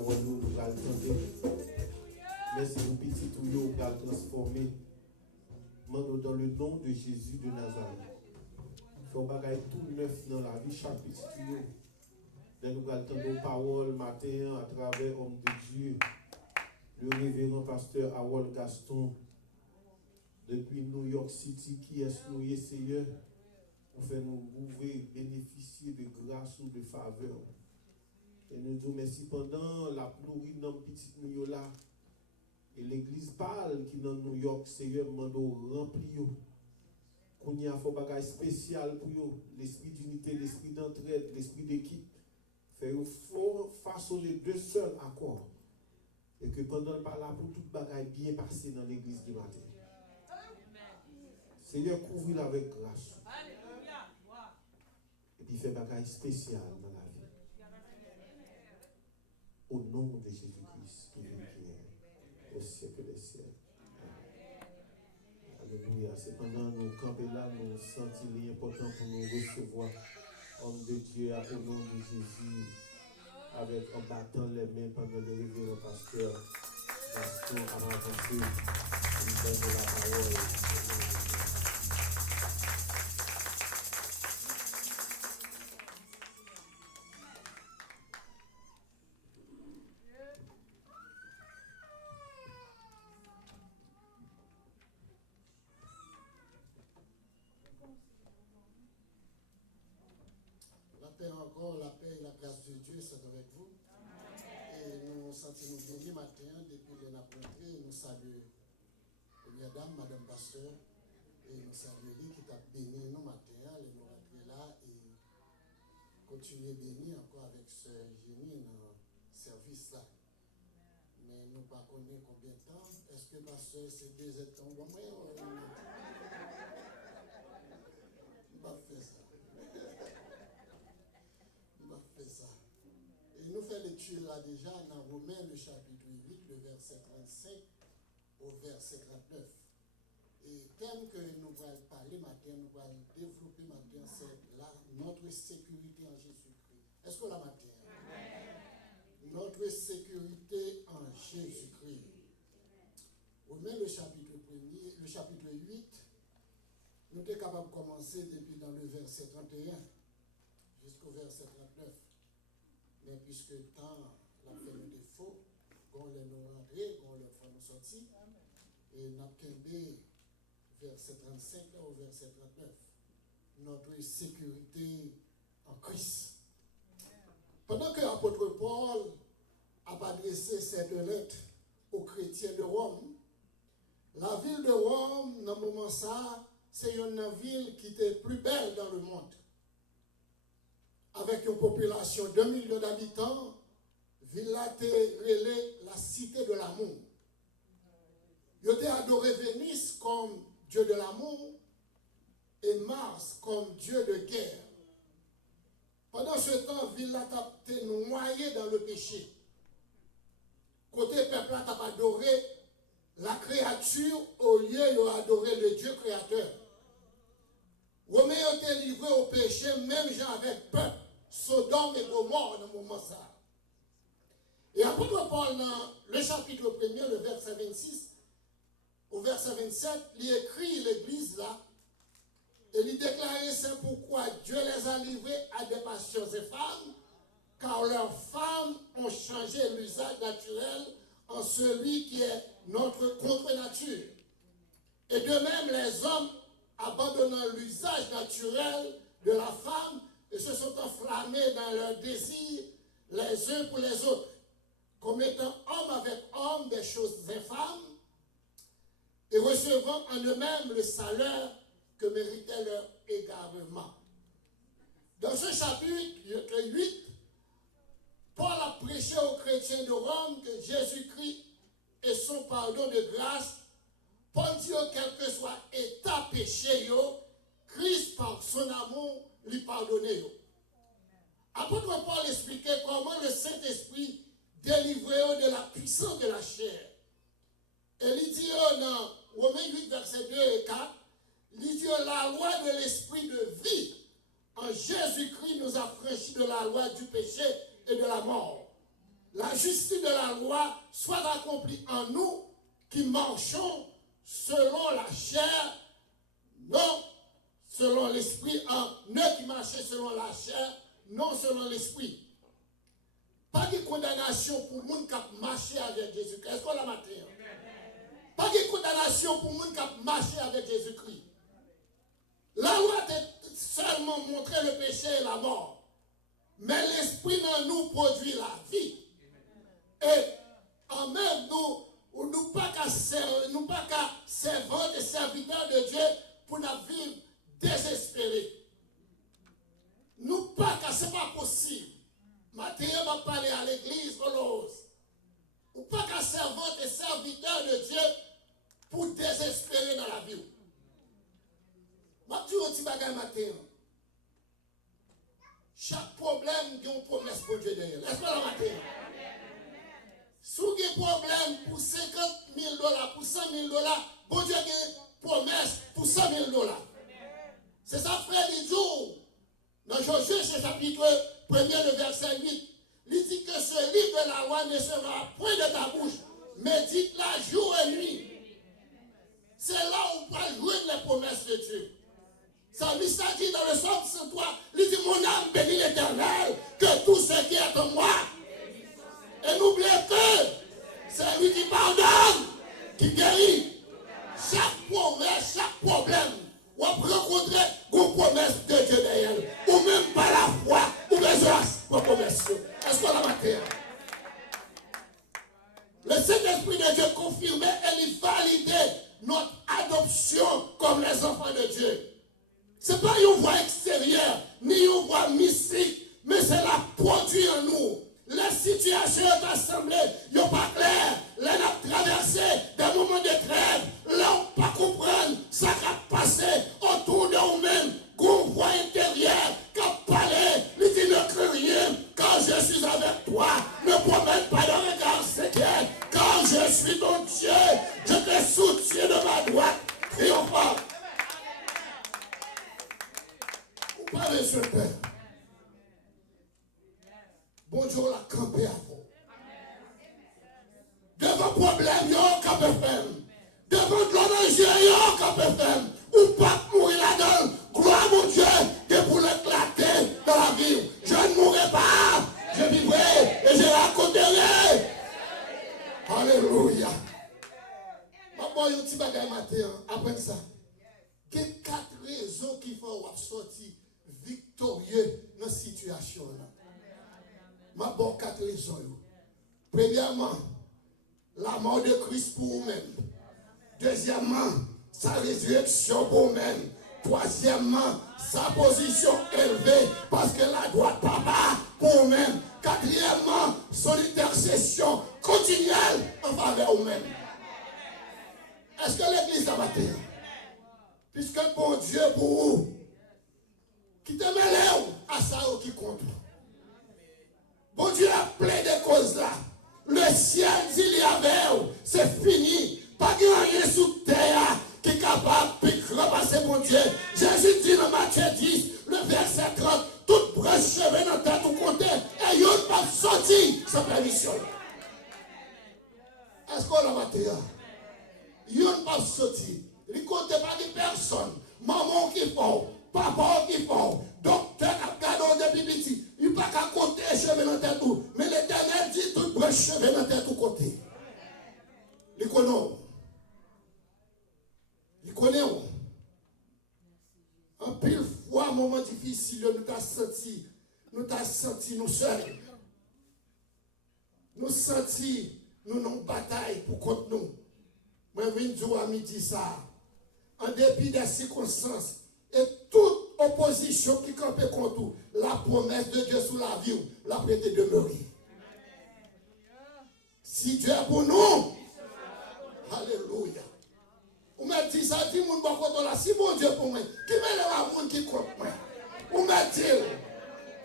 nous allons attendre. Merci pour petit tout nous allons transformer. Mando dans le nom de Jésus de Nazareth. Faut bagaille tout neuf dans la vie chaque petit tout. Nous allons attendre nos paroles matin à travers homme de Dieu, le révérend pasteur Harold Gaston depuis New York City qui est nous Seigneur pour faire nous pouvoir bénéficier de grâce ou de faveur. Et nous disons merci pendant la pluie dans petite nous là. Et l'église parle qui dans New York, Seigneur, mando rempli yo. Qu'on y a fait bagage spécial pour yo, l'esprit d'unité, l'esprit d'entraide, l'esprit d'équipe. Faire façonner deux seuls accords. Et que pendant le parla pour toute bagaille bien passé dans l'église du matin. Seigneur, couvre-le avec grâce. Et puis fait bagaille spécial dans la vie. Au nom de Jésus-Christ qui vient qui est au siècle des siècles. Alléluia. C'est pendant nous camper là, nous sentons l'important pour nous recevoir. Homme de Dieu, au nom de Jésus, avec en battant les mains pendant le révérend pasteur. Gaston à avancer, une donne de la parole. La paix encore, la paix et la grâce de Dieu sont avec vous. Amen. Et nous sentons bénis matin, depuis les rentrées, nous saluons première dame, Madame Pasteur, et nous saluons lui qui t'a béni nous matin, et nous rentrons là et continuer bénir encore avec ce génie dans le service là. Mais nous ne connaissons pas combien de temps. Est-ce que Pasteur, c'est 2 ans? Bon, moi, on va faire ça. On va faire ça. Et nous faisons l'étude là déjà dans Romains, le chapitre 8, le verset 35 au verset 39. Et thème que nous allons parler matin, nous allons développer matin, c'est notre sécurité en Jésus-Christ. Est-ce qu'on l'a matin? Amen. Notre sécurité en Jésus-Christ. Romains, le chapitre 8, nous sommes capables de commencer depuis dans le verset 31 jusqu'au verset 39. Mais puisque le temps l'a fait le défaut, qu'on les nous rentrer, qu'on les fait nous sortir, et nous avons verset 35 au verset 39. Notre sécurité en Christ. Pendant que l'apôtre Paul a adressé cette lettre aux chrétiens de Rome, la ville de Rome, dans ce moment ça, c'est une ville qui était plus belle dans le monde. Avec une population de 2 millions d'habitants, Villa relée la cité de l'amour. Il a adoré Vénus comme Dieu de l'amour et Mars comme Dieu de guerre. Pendant ce temps, Villa a été noyée dans le péché. Côté peuple a adoré la créature au lieu d'adorer le Dieu créateur. Romain a été livré au péché, même gens avec peur. Sodome et Gomorrhe dans le moment ça. Et apôtre Paul, dans le chapitre 1er, le verset 26, au verset 27, il écrit l'église là, et il déclare c'est pourquoi Dieu les a livrés à des passions et femmes, car leurs femmes ont changé l'usage naturel en celui qui est notre contre-nature. Et de même, les hommes, abandonnant l'usage naturel de la femme, et se sont enflammés dans leur désir les uns pour les autres, commettant homme avec homme des choses infâmes, et recevant en eux-mêmes le salaire que méritait leur égarement. Dans ce chapitre 8, Paul a prêché aux chrétiens de Rome que Jésus-Christ et son pardon de grâce, Paul dit quel que soit état péché, Christ par son amour lui pardonner. Apôtre Paul expliquait comment le Saint-Esprit délivrait de la puissance de la chair. Et il dit dans Romains 8, verset 2 et 4, il dit la loi de l'esprit de vie en Jésus-Christ nous a franchi de la loi du péché et de la mort. la justice de la loi soit accomplie en nous qui marchons selon la chair, non selon l'esprit, en eux qui marchaient selon la chair, non selon l'esprit. Pas de condamnation pour les gens qui marché avec Jésus-Christ. Est-ce qu'on l'a matin? Pas de condamnation pour les gens qui marché avec Jésus-Christ. La loi a seulement montré le péché et la mort. Mais l'esprit dans nous produit la vie. Et en même nous pas qu'à servants et serviteurs de Dieu pour nous vivre désespérés. Nous pas qu'à c'est pas possible. Mathieu va parler à l'église, ou pas qu'à servants et serviteurs de Dieu pour désespérer dans la vie. Je dis au petit matin, chaque problème, il y a une promesse pour Dieu derrière. Est-ce que la matin? Si vous avez un problème pour 50 000 $, pour 100 000 $, bon Dieu a une promesse pour 100 000 $. C'est ça, frère, du jour. Dans Josué, chapitre 1er, le verset 8, il dit que ce livre de la loi ne sera point de ta bouche, mais dites-la jour et nuit. C'est là où on va jouer les promesses de Dieu. Ça lui dit dans le psaume 103, il dit, mon âme bénit l'Éternel, que tout ce qui est en moi. Et n'oubliez que c'est lui qui pardonne, qui guérit. Chaque promesse, chaque problème, on rencontrer une promesse de Dieu derrière. Ou même par la foi, ou besoin pour promesse. Est-ce qu'on a maté? Le Saint-Esprit de Dieu confirmait et il validait notre adoption comme les enfants de Dieu. Ce n'est pas une voie extérieure, ni une voie mystique, mais c'est la produit en nous. Les situations assemblées, ils ne sont pas claires. Les ont traversé des moments de trêve. Là, on ne pas comprendre ce qui a passé autour de nous-mêmes. Une voix intérieure qui a parlé. Il dit ne crains rien, quand je suis avec toi. Ne promets pas de regard séquel. Quand je suis ton Dieu, je te soutiens de ma droite triomphante. Vous parlez, Monsieur le Père. Bonjour la campé à vous. Devant problème, yo campé ferme. Devant l'homme, yo campé ferme. Ou pas mourir là-dedans. Gloire mon Dieu, que pour l'éclater dans la vie. Je ne mourrai pas. Je vivrai et je raconterai. Alléluia. Ma boy, un petit bagage matin, après ça. Il y a 4 raisons qui font sortir victorieux dans cette situation-là. Ma bonne 4 raisons. Premièrement, la mort de Christ pour vous-même. Deuxièmement, sa résurrection pour vous-même. Troisièmement, sa position élevée parce que la droite papa pour vous-même. Quatrièmement, son intercession continuelle en faveur de vous-même. Est-ce que l'église a battu? Puisque bon Dieu pour vous, qui te mêle à ça qui compte. Bon Dieu a plein de causes là. Le ciel dit il y avait, c'est fini. Pas rien sous terre qui est capable de repasser mon Dieu. Jésus dit dans Matthieu 10, le verset 30, toute branche cheveux dans tête ou côté, et ils ne pas sortir sans permission. Est-ce qu'on a battu? Ils ne pas sortir. Ils ne comptent pas de personne. Maman qui font, papa qui font, docteur qui a gardé depuis petit. Il n'y a pas qu'à compter cheveux dans tête ou. Mais l'Éternel dit toute branche cheveux dans tête ou côté. Ils connaissent. Ils connaissent. En pile fois, un moment difficile, nous t'as senti nous seuls. Nous senti nous dans une bataille pour contre nous. Moi, je viens de à midi ça. En dépit des circonstances et toute opposition qui campait contre nous, la promesse de Dieu sur la vie, la prêté demeurer. Si Dieu est pour nous, alléluia. Vous me dites ça, dit mon bon côté là, si bon Dieu pour moi, qui m'aime à monde qui contre moi. Vous me dites,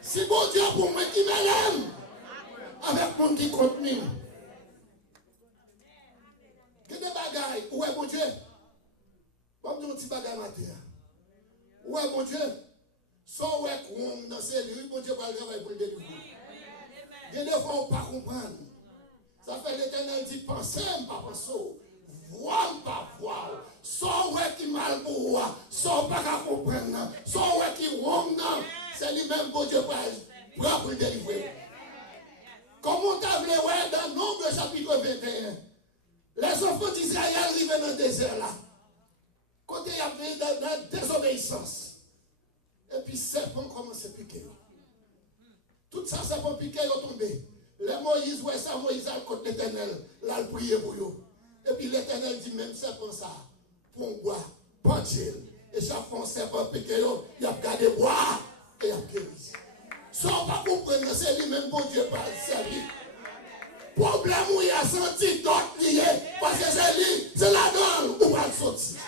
si bon Dieu pour moi, qui m'aime avec monde qui contre moi. Que des bagailles, où est mon Dieu? Comme nous, petit bagage matin. Où est mon Dieu? Sans où est qu'on dans ces lieux, mon Dieu va le travailler pour le délivrer. Il y a des fois on ne pas comprendre. Ça fait l'Éternel dit, pensez, pas penser. Voir, pas voir. Sans ouais qui mal pour voir. Sans pas qu'à comprendre. Sans ouais qui wrong. C'est lui-même pour Dieu pour le délivrer. Comme on t'a vu dans Nombre chapitre 21. Les enfants d'Israël arrivent dans le désert là. Côté il y avait dans la désobéissance. Et puis serpent commence à piquer. Tout ça, serpent piqué, ils ont tombé. Les Moïse, ouais, ça, Moïse a le côté l'Éternel. Là, il prie pour eux. Et puis l'Éternel dit même serpent ça. Pour boire, pencher. Et chaque fois, serpent piqué, il a gardé boire et il a guéri. Sans pas comprendre, c'est lui-même bon Dieu par le servir. Problème où il a senti d'autres liés. Parce que c'est lui, c'est la donne où il va sortir.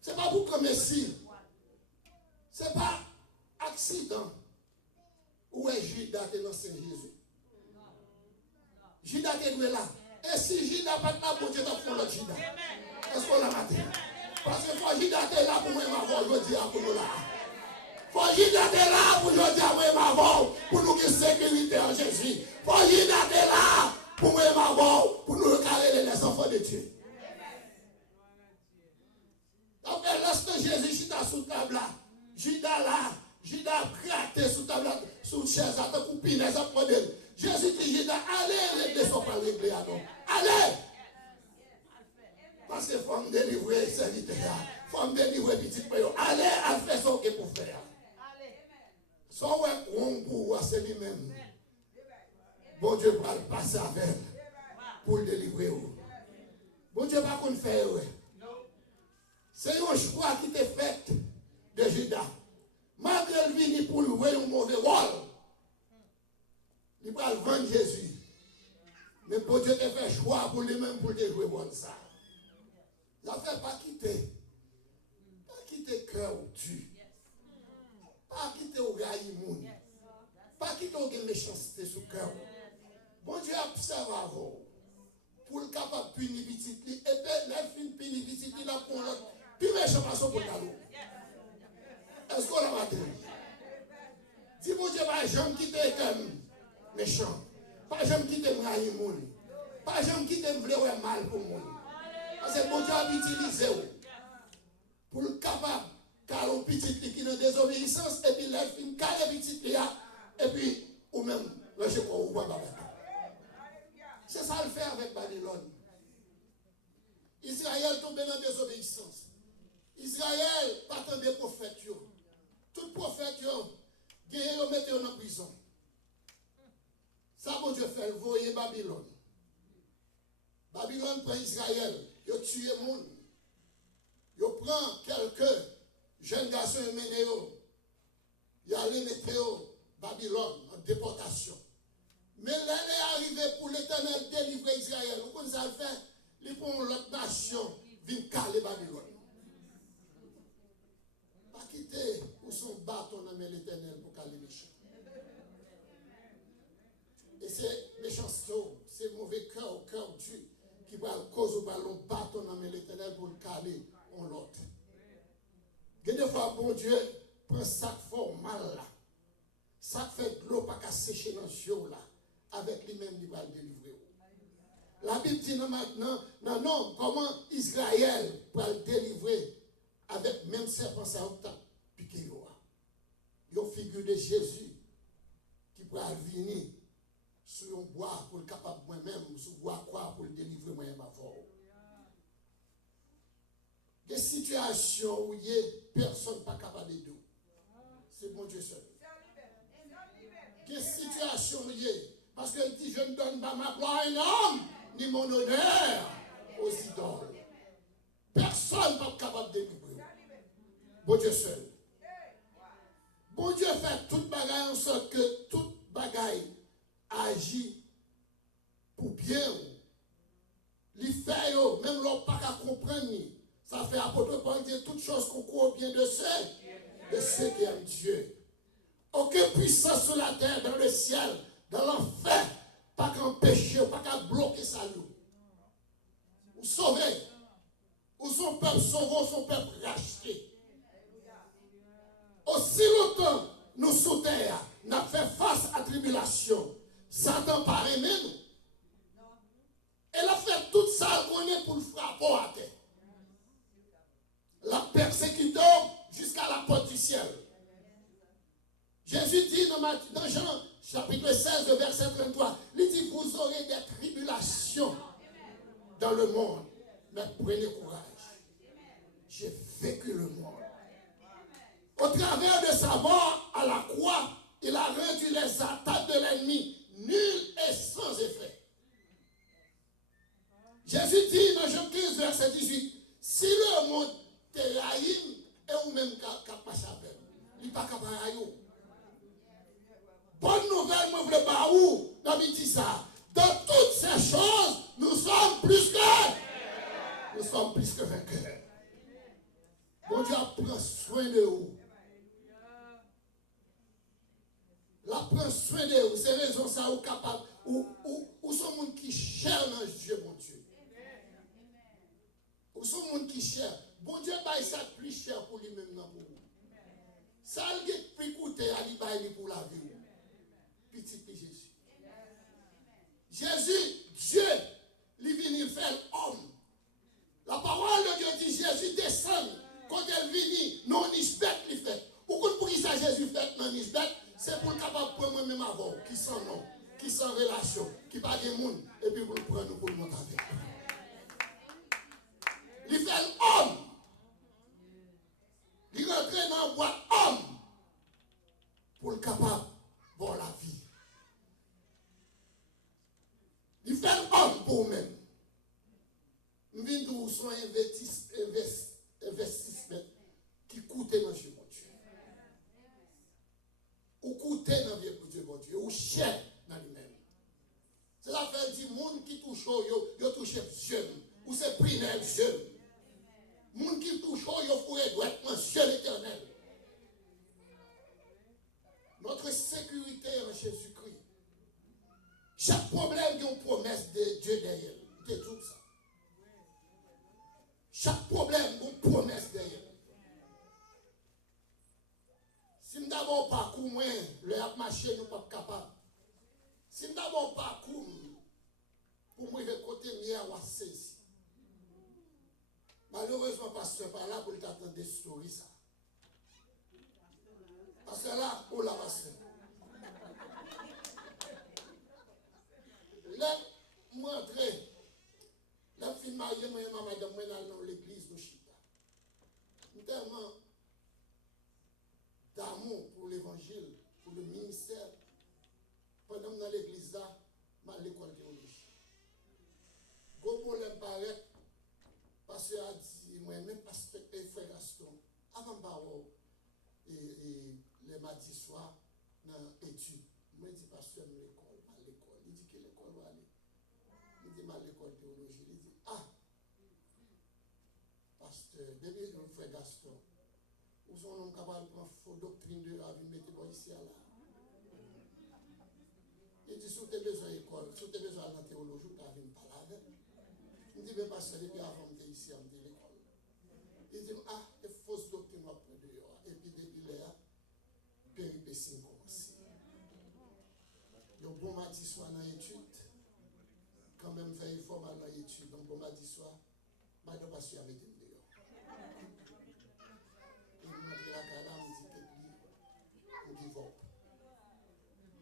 Ce n'est pas pour comme ici. Ce n'est pas accident. Où est Judas qui est dans Saint-Jésus? Judas qui est là. Et si Judas n'est pas là, bon Dieu t'a fait l'autre Judas. Est-ce qu'on l'a maté? Parce que faut Judas est là pour moi, je dis à nous là. Faut Judas est là pour nous dire pour nous qui sécurité en Jésus. Faut Judas est là pour moi, pour nous carrer les enfants de Dieu. Donc, lorsque Jésus chita sous table là, Judas gratté sous table là, sous chaise, à ta coupine, à sa modèle. Jésus dit, Judas, allez, régler son pas régler à nous. Allez! Parce que faut me délivrer, serviteur. Faut me délivrer, petit peu. Allez, à faire ce qu'il faut faire. Son ouais, c'est lui-même. Bon Dieu va le passer avec pour le délivrer. Bon Dieu va qu'on fait. C'est un choix qui était fait de Judas. Malgré lui, il pour jouer un mauvais rôle. Il va vendre Jésus. Mais bon Dieu a fait choix pour lui-même pour jouer bon ça. Il ne fait pas quitter. Pas quitter cœur tu. Pas quitter au gars immonde. Pas quitter au gars méchanceté sous cœur. Bon Dieu observe avant. Pour le capable de punir petit. Et puis, les filles punir petit, il a pour l'autre. Puis méchant façon pour l'autre. Est-ce qu'on a maté? Si mon Dieu va jamais quitter comme méchant. Pas jamais quitter moi immonde. Pas jamais quitter me mal pour moi. Parce que mon Dieu a utilisé pour le capable. Car on petit qui est dans désobéissance, et puis les filles carré petit là, et puis, ou même, je sais pas, ou pas. C'est ça le fait avec Babylone. Israël tombé dans désobéissance. Israël, pas tant de prophètes. Tout prophète, ils mettent en prison. Ça, bon Dieu fait, vous voyez Babylone. Babylone prend Israël, ils tuent le monde. Ils prennent quelques jeunes garçons et mené, ils allaient mettre Babylone en déportation. Mais l'année est arrivée pour l'Éternel délivrer Israël. Vous connaissez ça le fait? Ils prennent l'autre nation, viennent caler Babylone. Pas quitter pour son bâton dans l'Éternel pour caler les méchants. Et c'est méchanceté, c'est mauvais cœur Dieu qui va cause au ballon bâton dans l'Éternel pour le caler en l'autre. Et des fois, bon Dieu prend ça fort mal là. Ça fait de l'eau pas qu'à sécher dans ce là. Avec lui-même, il va le délivrer. La Bible dit maintenant, non, comment Israël va le délivrer avec même serpent ça a piqué. Il y a une figure de Jésus qui va venir sur un bois pour le capable moi-même, sur un bois quoi pour le délivrer moi-même avant. Des situations où il y a personne pas capable de nous. C'est bon Dieu seul. Des situations où il y a, parce qu'il dit, je ne donne pas ma gloire à un homme, ni mon honneur aux idoles. Personne n'est pas capable de délivrer. Bon Dieu seul. Bon Dieu fait toute bagaille en sorte que toute bagaille agit pour bien. Les fait, même l'on pas qu'à comprendre. Ça fait apôtre Paul dire toutes choses qu'on croit bien de ceux qui aiment Dieu. Aucune puissance sur la terre, dans le ciel, dans l'enfer, pas qu'un péché, pas qu'à bloquer sa loup. Ou sauver. Ou son peuple sauvé, son peuple racheté. Aussi longtemps, nous sous terre, n'a fait face à haut à terre. La persécution jusqu'à la porte du ciel. Jésus dit dans Jean chapitre 16, verset 33, il dit, vous aurez des tribulations dans le monde, mais prenez courage. J'ai vécu le monde. Au travers de sa mort à la croix, il a rendu les attaques de l'ennemi nulles et sans effet. Jésus dit dans Jean 15, verset 18, si le monde te haïm, et ou même capable de il n'est pas capable de. Bonne nouvelle, moi, je veux pas où, dans ça. Dans toutes ces choses, nous sommes plus que vainqueurs. Bon Dieu prend soin de vous. La prend soin de vous. C'est raison ça ou capable. Ou sont gens qui cherchent dans Dieu, mon Dieu. Ou sont gens qui cherchent. Bon Dieu, bah, ça plus cher pour lui-même pour vous. Ça le plus coûter à lui pour la vie. Petit Jésus. Jésus, Dieu, il vient faire homme. La parole de Dieu dit Jésus descend. Quand elle vient, non nisbet il fait. Pour qui ça Jésus fait non nisbet, c'est pour le capable de prendre moi-même avant, qui sans nom, qui sans relation, qui pas de monde, et puis pour le prendre pour le monter avec. Il fait homme. Il rentre dans la boîte homme pour le capable de voir la vie. Il fait homme pour vous-même. Nous venons de son investissement qui coûte dans Dieu, mon Dieu. Ou coûte dans Dieu, mon Dieu. Ou cher dans lui-même. C'est la fait du monde qui touche, il touche Dieu. Ou c'est pris dans Dieu. Le monde qui touche, il doit être Dieu l'éternel. Notre sécurité en Jésus-Christ. Chaque problème, il y a une promesse de Dieu derrière. C'est tout ça. Chaque problème, il y a une promesse derrière. Si nous n'avons pas parcours, le marché, nous ne sommes pas capables. Si nous n'avons pas parcours, pour moi, le côté mieux à saisir. Malheureusement, pasteur, par là, pour t'attendre des stories, ça. Parce que là, pour la pasteur. Là, moi, entrer, là, je suis marié, moi, madame, moi, dans l'église de Chita. Tellement d'amour pour l'évangile, pour le ministère. Pendant que dans l'église là, je suis à l'école théologie. Go problème paraît, parce que a dit, moi-même, pasteur et frère Gaston, avant de parler, les mardis soirs, dans l'étude, moi, je dis, pasteur, à l'école. Il dit que l'école va aller. Il dit, à l'école théologie. Il dit, ah, pasteur, depuis le frère Gaston, vous sommes capables de prendre faux doctrine de la vie, mettez moi ici à là. Il dit, si vous avez besoin d'école, si vous avez besoin de la théologie, vous avez une parade. Il dit, mais pasteur, depuis avant de ici, à l'école. Il dit, ah, les fausses doctrines après dehors. Et puis, depuis là, péripéties commencent. Il y a un bon matin soir dans l'étude. Quand même, faire effort dans l'étude. Donc, bon matin soir, je ne sais pas si je vais mettre dehors. Et je montre la caméra, je me dis que je give up.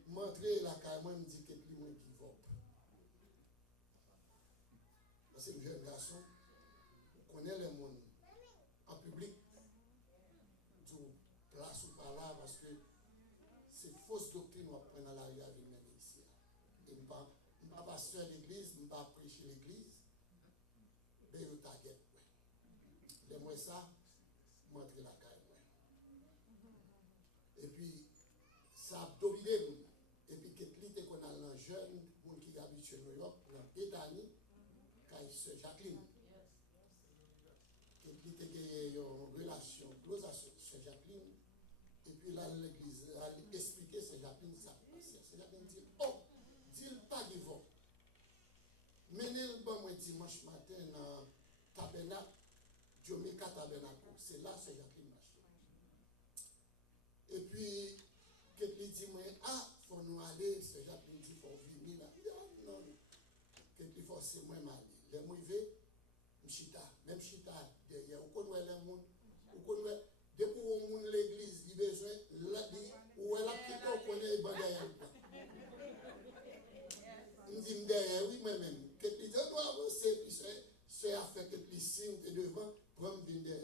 Je montre la caméra, je me dis que je give up. Parce que je suis un jeune garçon, je connais le monde en public, du place ou par là, parce que c'est fausse doctrine qu'on prend dans la rue avec même ici. Et je ne suis pas pasteur d'église, je ne suis pas prêcher l'église. Mais je t'aguette. Les mois ça, je montre la caille. Et puis, ça a dominé. Et puis, quelqu'un qu'on a un jeune, monde qui habite chez New York, dans Béthanie, quand il se Jacqueline. Quelqu'un qui a une relation close à Sœur Jacqueline. Et puis là, l'église a expliqué Sœur Jacqueline ça. Sœur Jacqueline dit, oh, dis-le pas de vent. Menez le bon dimanche matin dans tabernacle, Jamaica tabernacle. C'est là Sœur Jacqueline marche. Et puis, quelqu'un dit, ah, il faut nous aller. Sœur Jacqueline dit, il faut venir là. Il dit, ah, non, quelqu'un faut c'est moi mal. Les mauvais, je suis là. moi-même, que les deux doivent avancer, puis c'est à faire que les signes de devant, pour venir,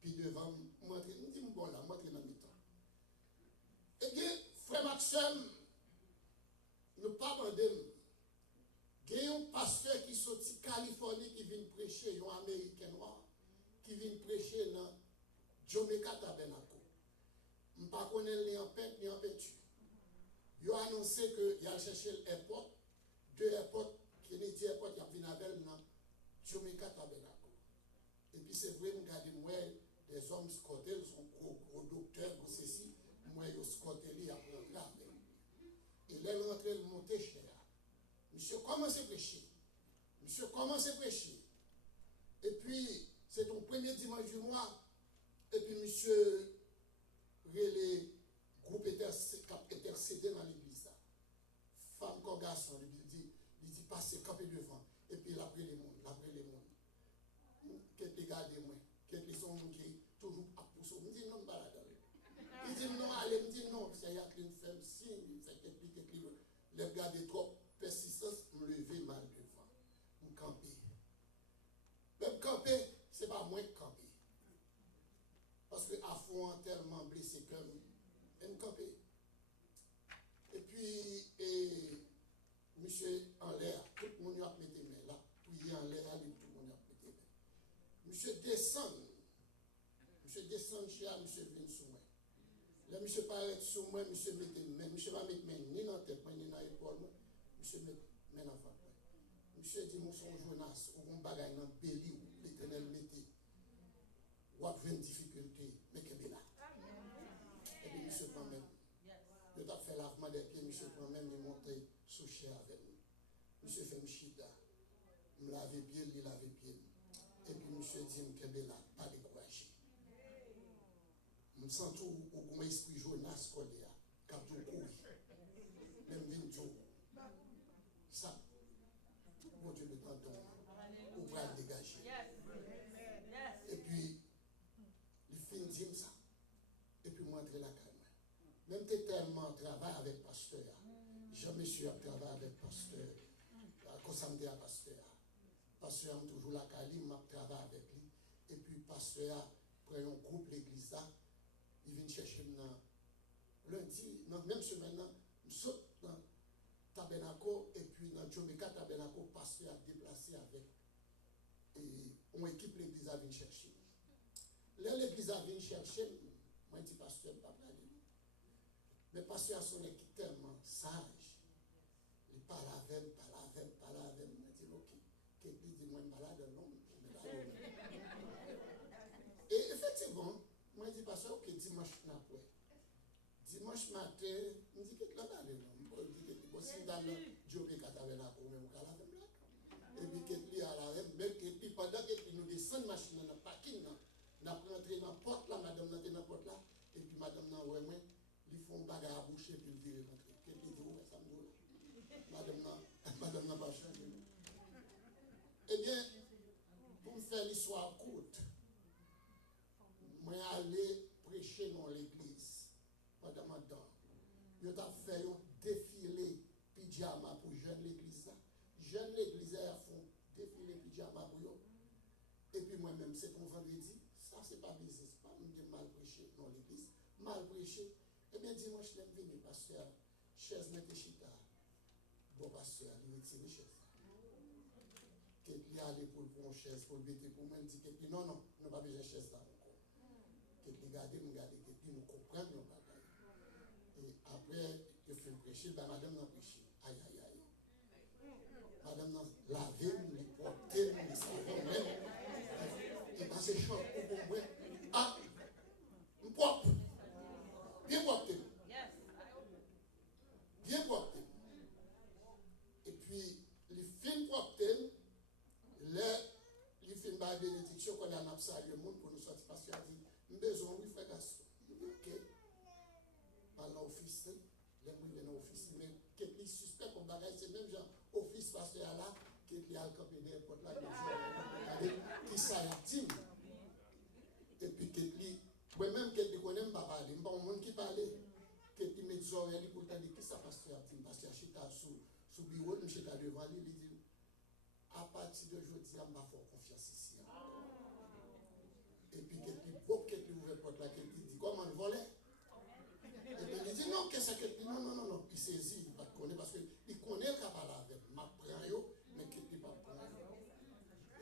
puis devant, montrer, nous disons, bon là, montrer dans le temps. Eh bien, frère Maxime, nous pas demander. Il y a un pasteur qui sorti de Californie qui vient prêcher, un Américain noir, qui vient prêcher dans Jamaica Tabernacle. Je ne connais pas ni en peintre ni en peinture. Il a annoncé qu'il a cherché l'airport, deux airports, Kennedy Airport, il a venu avec dans Jamaica Tabernacle. Et puis c'est vrai, regardez, moi, des hommes scotés, sont gros docteurs, gros ceci, moi, ils sont scotés, ils apprennent là. Et là, il est rentré, il montait cher. Monsieur commence à prêcher. Monsieur commence à prêcher. Et puis, c'est ton premier dimanche du mois. Et puis, monsieur les groupes intercédés dans l'église. Femme comme garçon, il dit passez, campez devant. Et puis, il a pris les mondes, Qu'est-ce que regardez-moi? Qu'est-ce que les gens qui toujours à pousser? Il dit non, balade. Il dit non, allez, il dit non. Il y a une femme, si, il fait quelques livres. Les regarder trop. Persistance, me lever mal devant, me camper. Même camper, ce n'est pas moins camper. Parce que à fond, tellement blessé que même camper. Et puis, monsieur en l'air, tout le monde a mis des mains là. Puis en l'air, tout le monde a mis des mains. Monsieur descend chez monsieur vient sous moi. Là, monsieur paraît sous moi, monsieur met des mains. Monsieur va mettre main ni dans la tête, ni dans l'épaule. Monsieur met en face. Monsieur dit, nous sommes Jonas, ou on bagaille dans le pays où l'Éternel mettait. Ou à une difficulté, mais qu'elle est là. Et puis monsieur prend même. Je t'ai fait lavement des pieds, monsieur prend même et monte sous chair avec nous. Monsieur fait mchida. Me laver pied, il lave pied. Et puis monsieur dit, qu'elle est là, pas découragé. Je sens tout au esprit Jonas qu'on est là, quand on court. Même 20 jours. Ça, bon Dieu le temps pour pouvoir le dégager. Et puis, il finit dire ça. Et puis, moi, entrer la calme. Même tu es tellement travail avec le pasteur. Jamais je suis à travailler avec le pasteur. Quand ça me dit à pasteur. Pasteur a toujours la calme, je travaille avec lui. Et puis, pasteur prend un groupe l'église là. Il vient chercher lundi, même semaine, je saute dans Tabernacle et puis dans Jamaica Tabernacle, pasteur a déplacé avec une équipe l'église a venu chercher. Là, l'église a venu chercher, moi je dis pasteur, pas parler. Mais pasteur a son équipe tellement sage. Il parle avec, je dis ok, qu'il dit moi je malade non. Et effectivement, moi je dis pasteur, ok, dimanche après. Dimanche matin, je dis que là, je dis que si dans le Jamaica Tabernacle, on même là. Et puis que à la même, puis pendant que nous descendons machine dans le parking, nous avons rentré dans la porte là, madame dans la porte là, et puis madame dans ouais, ils font bagarre à boucher puis ils virent rentrer. Qu'est-ce qu'il dit, ouais, ça me dit, madame n'a pas changé. Eh bien, pour me faire l'histoire courte, moi allé prêcher dans l'église. Pendant ma dent, je t'ai fait un défilé pyjama pour jeune l'église. Jeune l'église, ils font défilé pyjama pour eux. Et puis moi-même, c'est pour vendredi. Ça, c'est pas business. Pas mal prêché dans l'église. Mal prêché. Eh bien, dimanche, je suis venu, pasteur. Chaise, mettez chita. Bon, pasteur, il retire les chaises. Quelqu'un allé pour une chaise, pour le bêter, pour moi, il dit que non, nous n'avons pas besoin de chaise là encore. Quelqu'un regarde, quelqu'un nous comprend, nous pas. Et après, je fais prêcher, ben madame n'a prêché. Aïe. Madame n'a lavé, les porté, les savons, même. Et dans ces champs, pour moi, ah, propre. Bien propre. Bien propre. Et puis, les films propres, les films de bénédiction qu'on a en salué le monde pour nous sortir parce qu'il a dit, nous avons besoin, oui, frère Gaston. Ok. Par l'office, les gens viennent au office, mais quelqu'un suspect comme bagage, c'est même genre office pasteur là, quelqu'un a campé des portes là, qui s'arrête. Et puis quelqu'un, moi-même, quelqu'un connaît pas parler, pas un monde qui parle, quelqu'un met des oreilles pour dire qui ça pasteur a dit, pasteur chita sous bureau, chita devant lui, il dit, partir de jeudi, on va faire confiance ici. Et puis, quelqu'un ouvre la porte là, quelqu'un dit comment le voler. Et puis il dit non, qu'est-ce que c'est? Non. Il saisit, il va connaître parce qu'il connaît le capable avec ma prend, mais quelqu'un ne pas prendre.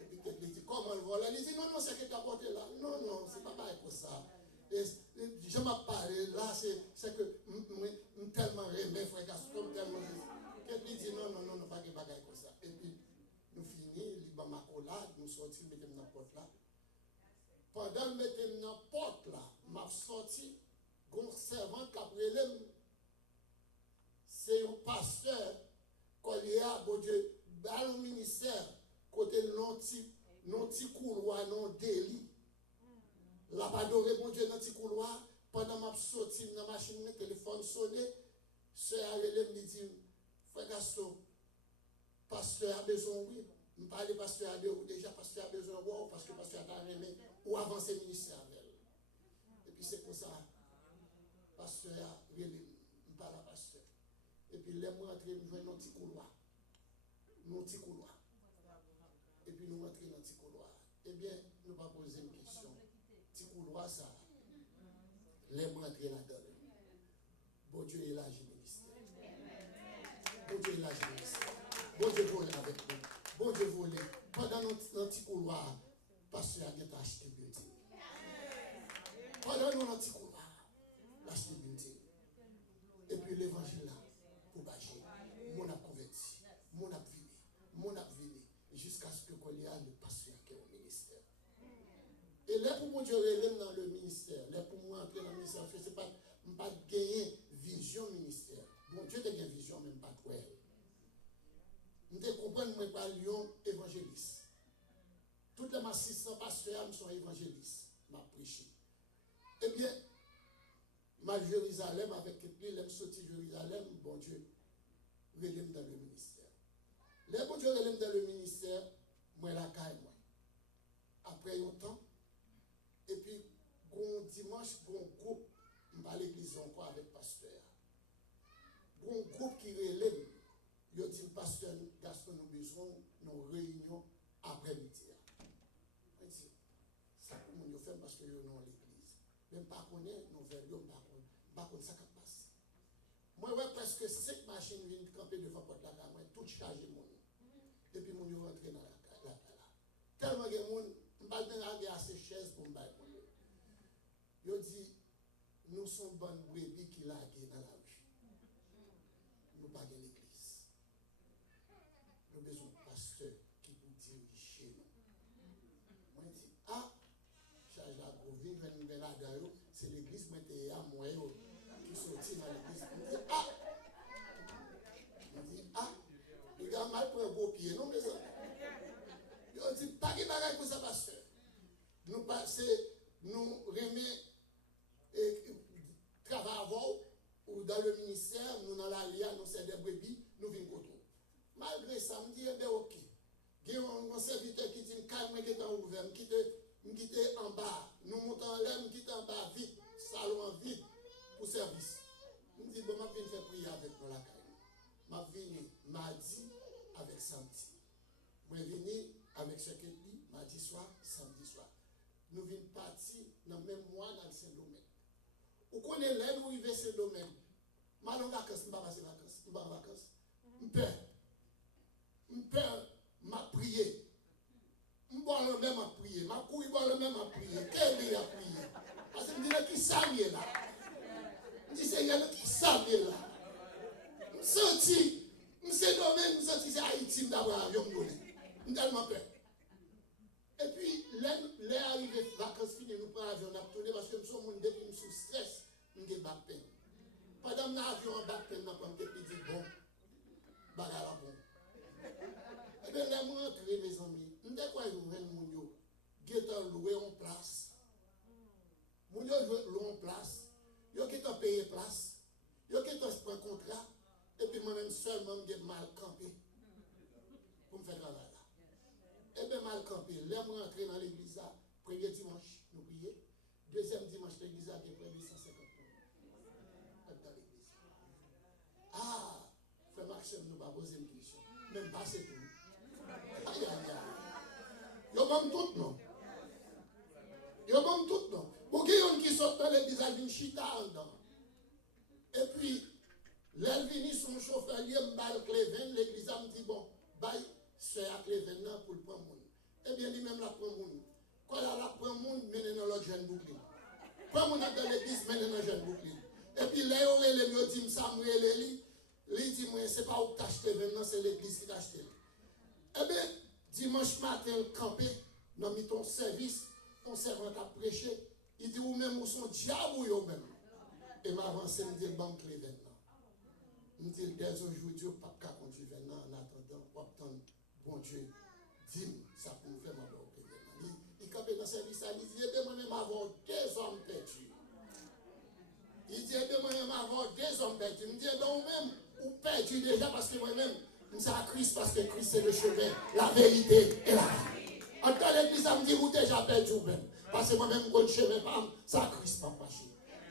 Et puis quelqu'un dit comment le voler. Il dit non, c'est que tu as porté là. Non, c'est pas pareil pour ça. Et je m'en parle là, c'est que je tellement aimé, frère Gaston, tellement. Quelqu'un dit non, pas de bagaille comme ça. Et puis nous finissons, il va ma collade, nous sortons, nous mettons dans la porte là. Pendant que je dans la porte là, m'a sorti, un servant qui a pris c'est un pasteur qui a, bon Dieu, dans le ministère, côté non petit couloir, non délit. La pas adoré, bon Dieu, dans petit couloir, pendant que je suis sorti dans la machine, le téléphone sonné, c'est à me dit, frère Gaston, pasteur a besoin, oui. Je parle de pasteur a besoin, déjà pasteur a besoin, wow, parce que pasteur a aimé, ou avancer le ministère avec elle. Et puis c'est pour ça, pasteur a relé, je parle à pasteur. Et puis les mois entrés, nous jouons dans un petit couloir. Et puis nous rentrons dans un petit couloir. Eh bien, nous ne pas poser une question. Petit couloir, ça, les mois entrés là-dedans. Bon Dieu est là, le ministère. Bon Dieu est là, le ministère. Bon Dieu vole avec nous. Bon Dieu vole. Pendant notre petit couloir, pasteur a acheté building. Pendant notre petit couloir, l'acheter building. Et puis l'évangile là, pour bâcher. Mon a converti, mon a venu, jusqu'à ce que Goliath le pasteur qui est au ministère. Et là pour mon Dieu, relève dans le ministère. Là pour moi entrer dans le ministère, je ne sais pas gagner vision ministère. Bon Dieu a une vision, même pas quoi. Nous comprenons que moi Lyon évangéliste. Toutes les assistants pasteurs sont évangélistes. M'a prêché. Eh bien, ma Jérusalem avec quelqu'un, l'aime sortir Jérusalem, bon Dieu, relève dans le ministère. Les bon Dieu relève dans le ministère, moi la caille moi. Après un temps, et puis dimanche, un groupe, je vais à l'église encore avec le pasteur. Un groupe qui relève. Il dit, pasteur Gaston, nous avons besoin de réunion après-midi. Je dis, ça pour nous faire parce que nous sommes dans l'église. Même pas connaître, nous verrions, pas connaître ça qui passe. Moi, ouais, presque 5 machines viennent camper devant la porte là, moi, tout chargé. Et puis, nous rentrons dans la là. Tellement de monde, je ne vais pas aller à ces chaises pour me battre. Il dit, nous sommes bonnes brebis qui laguent dans la rue. Nous ne pas de l'église. Nous avons besoin de pasteur qui nous dirige nous. Moi, je dis, charge la grovine, c'est l'église, mais c'est à moi qui sortit dans l'église. Je dis, il a mal pour un beau pied, non, mais ça. Je dis, pas de bagaille pour ça, pasteur. Nous passons, nous remettons travail avant, ou dans le ministère, nous dans l'ALIA, nous sommes des brebis, nous venons contre. Malgré ça, je me dis, ok. Il y a un serviteur qui dit, calme, qui est ouvert, je quitte en bas. Nous montons en l'air, je quitte en bas, vite, salon vite, pour service. Je me dis, bon, je vais faire prier avec nous la caille. Je viens mardi avec samedi. Je viens avec ce que dit, mardi soir, samedi soir. Nous venons partir dans le même mois dans Saint-Domingue. Vous connaissez l'aide où il va Saint-Domingue. Je ne vais pas passer vacances. Je ne vais pas vacances. Je m'a prié. Je vais le même à prier. Je vais boire le même à prier. Quel est à prier? Parce que je me dis qui s'habille là. Je me dis Seigneur qui s'habille là. Je me senti, je me senti c'est Haïti d'avoir avion donné. Je me tellement peur. Et puis, les arrivées de vacances finies, nous prenons l'avion, on a tourné parce que nous sommes depuis sous stress, nous avons bac peine. Pendant que l'avion en bac peine, nous avons dit bon, bagarre bon. Eh bien, là, nous rentrons, mes amis, nous avons quoi nous avons nous avons loué en place. Nous avons loué en place. Nous avons payé place. Nous avons pris un contrat. Et puis, moi-même, seulement, j'ai mal campé pour me faire travail là. Et bien, mal campé. Là, nous rentrons dans l'église, premier dimanche, nous prions. Deuxième dimanche, l'église a été près de 150 personnes dans l'église. Frère Maxime, nous ne pas poser une question. Même pas c'est tout. Aïe, aïe, Yo bon tout non. Yo bon tout non. Pour quelqu'un qui sort dans l'église à une chita en dedans. Et puis l'Elvini son chauffeur lui m'bal Cléven l'église a me dit bon, bye c'est à Cléven là pour le prendre monde. Eh bien lui même la prend monde. Quand la prend monde mène dans l'autre jeune boucle. Prend monde dans l'église mène dans jeune boucle. Et puis là on les me dit Samuel lui dit moi c'est pas où t'acheter maintenant c'est l'église qui t'achète. Eh bien dimanche matin le campé dans ton service ton servant a prêché, il dit ou même ou son diable ou yo même. Et m'avance me dit banque les vêtements. Me dit dès aujourd'hui pas qu'à continuer maintenant en attendant pour attendre bon Dieu. Dis ça pour nous faire ma bonne vêtements. Il campé dans service il dit eh bien moi même avoir 2 hommes perdus. Il dit eh bien moi même avoir 2 hommes perdus. Il me dit donc même ou perdu déjà parce que moi même c'est à Christ parce que Christ c'est le chemin, la vérité et la vie. En tant l'église, ça me dit, vous déjà perdu même. Parce que moi-même, je ne chemin pas, ça Christ pas marché.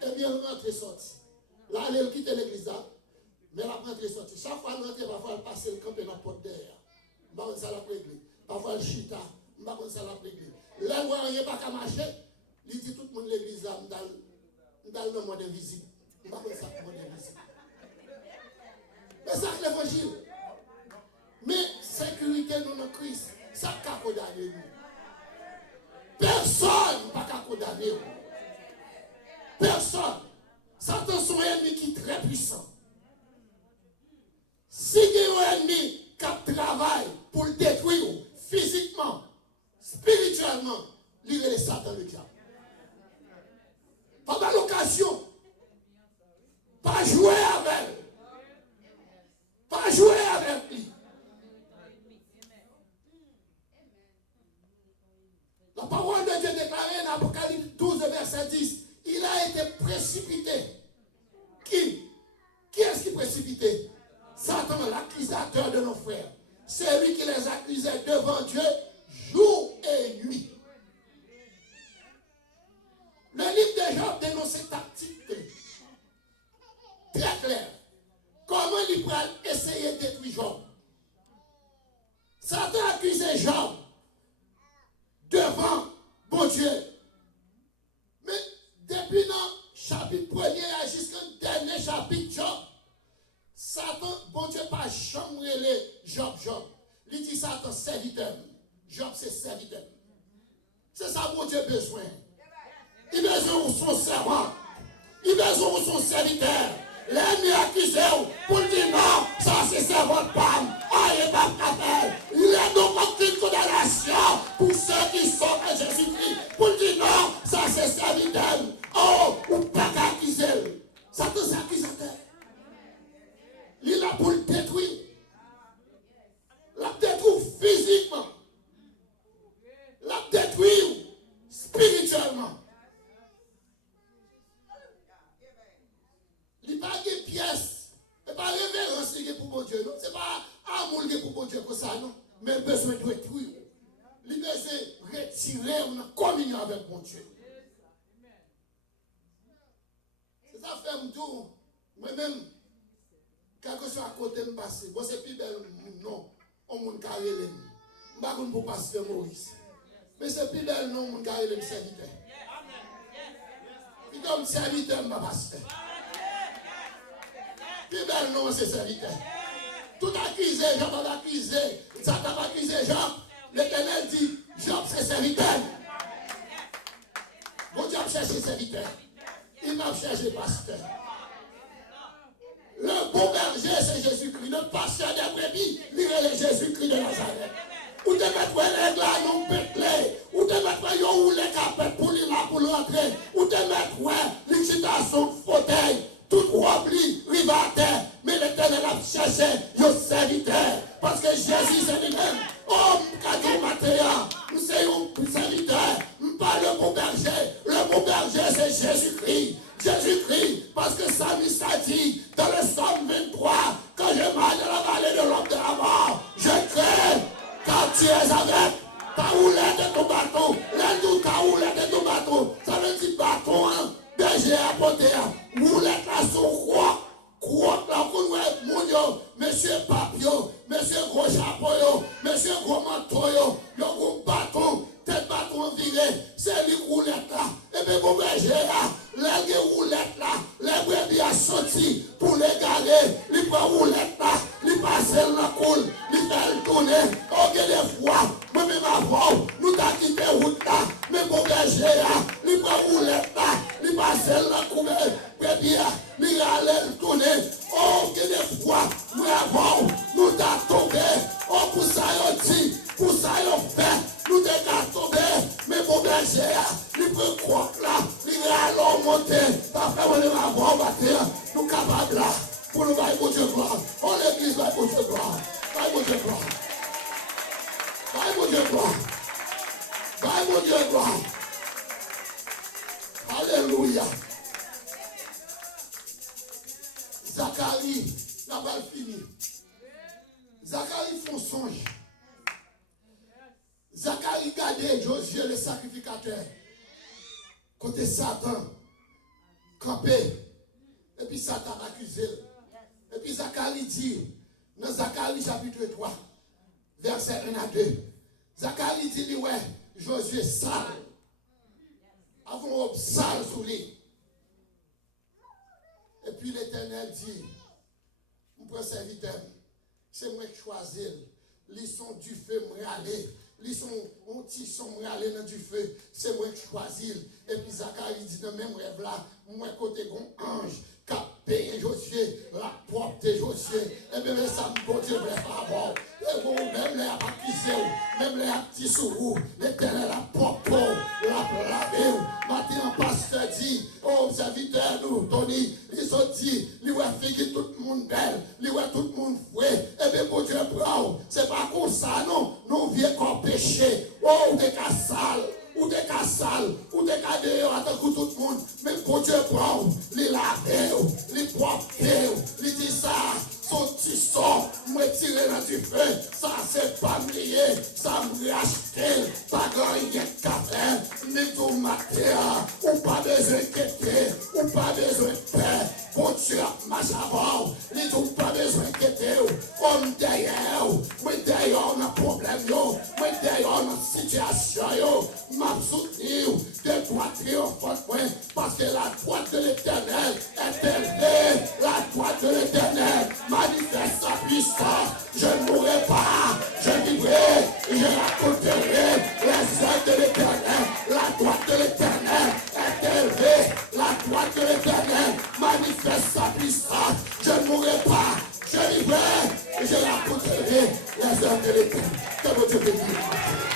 Eh bien, elle rentre et sorti. Là, elle quitte l'église, mais elle rentre et sorti. Chaque fois, elle rentre, parfois, elle passe le camp dans la porte derrière. Je ne sais pas ça la régler. Parfois, elle chita, je ne sais pas ça la régler. Là, elle voit rien pas qu'à marcher. Il dit, tout le monde l'église, dans le monde invisible. Je ne sais pas ça le monde invisible. Mais ça, c'est l'évangile. Mais sécurité, nous, dans Christ. Ça n'a condamné nous. Personne n'a pas condamné nous. Personne. Satan son ennemi qui est très puissant. Si il y a un ennemi qui travaille pour le détruire physiquement, spirituellement, il est Satan le diable. Pas l'occasion. Pas jouer avec. Pas jouer avec lui. La parole de Dieu déclarée dans Apocalypse 12, verset 10, il a été précipité. Qui est-ce qui précipité? Satan, l'accusateur de nos frères. C'est lui qui les accusait devant Dieu jour et nuit. Le livre de Job dénonce cette tactique très claire. Comment il peut essayer de détruire Job? Satan accusait Job devant bon Dieu. Mais depuis le chapitre 1er jusqu'au dernier chapitre Job, Satan, bon Dieu, pas jamais les Job. Il dit Satan serviteur. Job c'est serviteur. C'est ça bon Dieu besoin. Il a besoin de son servant. Il a besoin de son serviteur. L'ennemi accusé pour dire non, ça c'est servant de pomme. Ah, il n'est pas capable. Il y a donc aucune condamnation pour ceux qui sont en Jésus-Christ. Pour dire non, ça c'est serviteur. Oh, ou pas accuser. Ça c'est accusateur. Il a pour le détruire. La détruire physiquement. La détruire spirituellement. Il n'y a pas de pièce. Il n'y a pas de révérence pour mon Dieu. Ce n'est pas amour pour mon Dieu comme ça, non. Mais besoin de détruire. Il a besoin de retirer une communion avec mon Dieu. C'est ça fait un tour. Moi-même, quelque chose à côté de me passer. Bon, c'est plus belle, non. On m'a carré les mains. Je ne sais pas pour passer Maurice. Mais c'est plus belle, non, on m'a carré les serviteurs. Il donne serviteur, ma pasteur. Plus belle, non, c'est serviteur. Tout accusé, Job a accusé. Satan a accusé Job. L'Éternel dit, Job, c'est serviteur. Bon Dieu a cherché serviteur. Il m'a cherché pasteur. Le bon berger, c'est Jésus-Christ. Le pasteur des brebis, il est Jésus-Christ de Nazareth. Ou te mettre les gars, non pétlé. Ou te mettre où les capettes pour lui là pour l'entrer. Ou te mettre l'excitation fauteuil. Tout oubli, rive à terre. Mais l'Éternel a cherché le serviteur. Parce que Jésus c'est lui-même. Oh, cadeau Mathéa. Nous sommes un serviteur. Pas le bon berger. Le bon berger c'est Jésus-Christ. Jésus-Christ, parce que Samuel a dit dans le Psaume 23, quand je marche dans la vallée de l'homme de la mort, je crains quand tu es avec ta houlette de ton bâton, l'un ta houlette de ton bâton, ça veut dire bâton, hein, berger à porter, houlette à son roi, là, mon Dieu, monsieur Papio, monsieur gros chapeau, monsieur gros manteau, le gros bâton, connaît, on a des fois, moi-même avant, nous t'as quitté route là, mais pour berger là, il va rouler là, il va celle là, couper, bien, il va aller tourner, on a des fois, moi avant, nous t'as tombé, on pour ça on dit, pour ça on fait, nous t'as tombé, mais pour berger là, il peut croire là, il va aller monter, après on est avant, on va dire, nous capables là, pour nous bailler pour Dieu gloire, on l'église bailler pour Dieu gloire, bailler pour Dieu gloire. Bible Dieu gloire. Bible Dieu gloire. Alléluia. Zacharie n'a pas fini. Zacharie font songe. Zacharie gardait Josué le sacrificateur. Côté Satan. Campé. Et puis Satan accusé. Et puis Zacharie dit, dans Zacharie chapitre 3. Verset 1 à 2. Zacharie dit, ouais, Josué sale. Avant sale sous lui. Et puis l'Éternel dit, mon serviteur, c'est moi qui choisis. Ils sont du feu, moi aller. Ils sont moi aller dans du feu. C'est moi qui choisis. Et puis Zacharie dit, dans le même rêve là, moi côté un ange. Qu'a payé Josué, la porte de Josué, et bien ça me porte vrai faveur. Et vous, même les accusés, même les petits sous l'Éternel a porte, la lavé. Maintenant, pasteur dit, oh, serviteur, nous, Tony, ils ont dit, ils ont fait tout le monde belle, ils ont tout le monde fouet, et bien pour Dieu, c'est pas comme ça, non, nous viens qu'on péché, oh, ou des cas sales. Ou des cas sales, ou des cas dehors, attends que tout le monde, même pour Dieu prend, les laver, les porter, les dit ça, son petit son, moi tirer dans du feu, ça c'est pas lié, ça me racheter, pas gagner de café, mais tout matin, ou pas besoin de quitter, ou pas besoin de paix, pour Dieu, ma savon, les tout pas besoin de quitter, on derrière, moi derrière on a problème, moi derrière on a situation, m'a soutenu de toi triomphante parce que la droite de l'Éternel est élevée, la droite de l'Éternel manifeste sa puissance, je ne mourrai pas, je vivrai, je raconterai les œuvres de l'Éternel, la droite de l'Éternel est élevée, la droite de l'Éternel manifeste sa puissance, je ne mourrai pas, je vivrai, et je raconterai les œuvres de l'Éternel. Que votre Dieu bénisse.